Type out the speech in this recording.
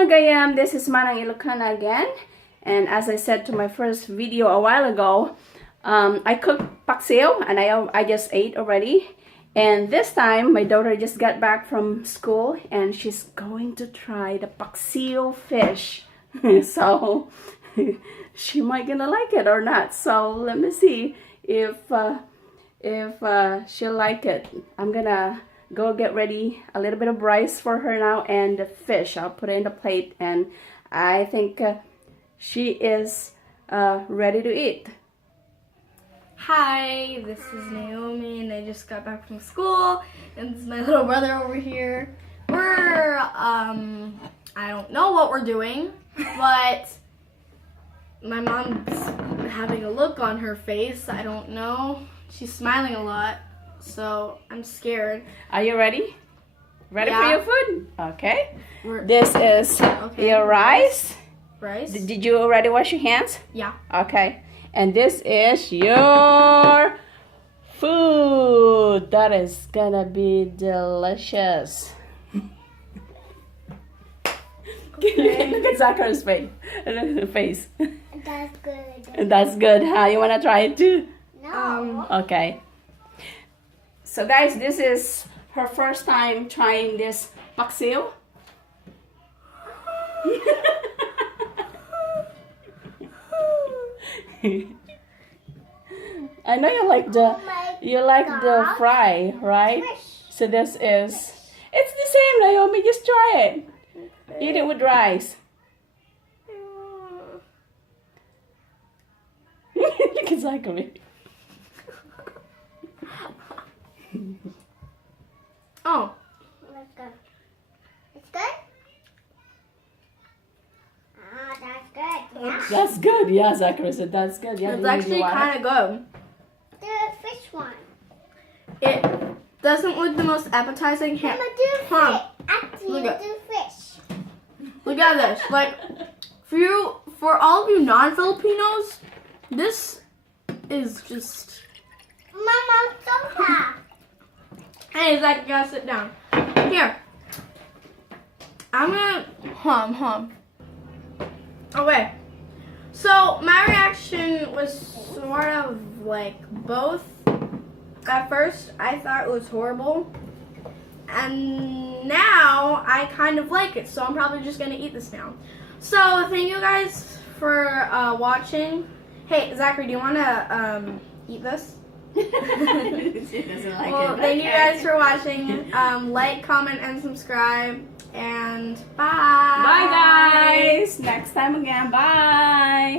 mga gayam, this is Manang Ilocana again. And as I said to my first video a while ago, I cooked paksiw and I just ate already. And this time, my daughter just got back from school and she's going to try the paksiw fish. So, she might gonna like it or not. So, let me see if she'll like it. I'm gonna go get ready a little bit of rice for her now and the fish. I'll put it in the plate and I think she is ready to eat. Hi, this is Naomi and I just got back from school and this is my little brother over here. We're, I don't know what we're doing, but my mom's having a look on her face. I don't know. She's smiling a lot, so I'm scared. Are you ready? Ready for Yeah. your food? Okay. We're- This is your rice. Rice? Did you already wash your hands? Yeah. Okay. And this is your food. That is gonna be delicious. Look at Zakhar's face. That's good. That's good, huh? You wanna try it too? No. Okay. So guys, this is her first time trying this paksiw. I know you like the God. fry, right? Fish. So this is it's the same, Naomi. Just try it. Eat it with rice. Look at Zachary. Oh, Let's go. It's good? Ah, that's good. Yeah. That's good. Yeah, Zachary said that's good. Yeah, it's actually kind of good. The fish one. It doesn't look the most appetizing. I'm gonna do Huh. fish. Actually, Look at- do fish. Look at this. Like, for all of you non-Filipinos, this is just. Mama, soda. Hey, Zach, you gotta sit down. Here. I'm gonna hum. Okay. So my reaction was sort of like both. At first, I thought it was horrible. And now I kind of like it, so I'm probably just gonna eat this now. So thank you guys for watching. Hey, Zachary, do you wanna eat this? She doesn't like Well, it. thank you Okay. guys for watching. Like, comment, and subscribe. And bye. Bye guys. Next time again. Bye.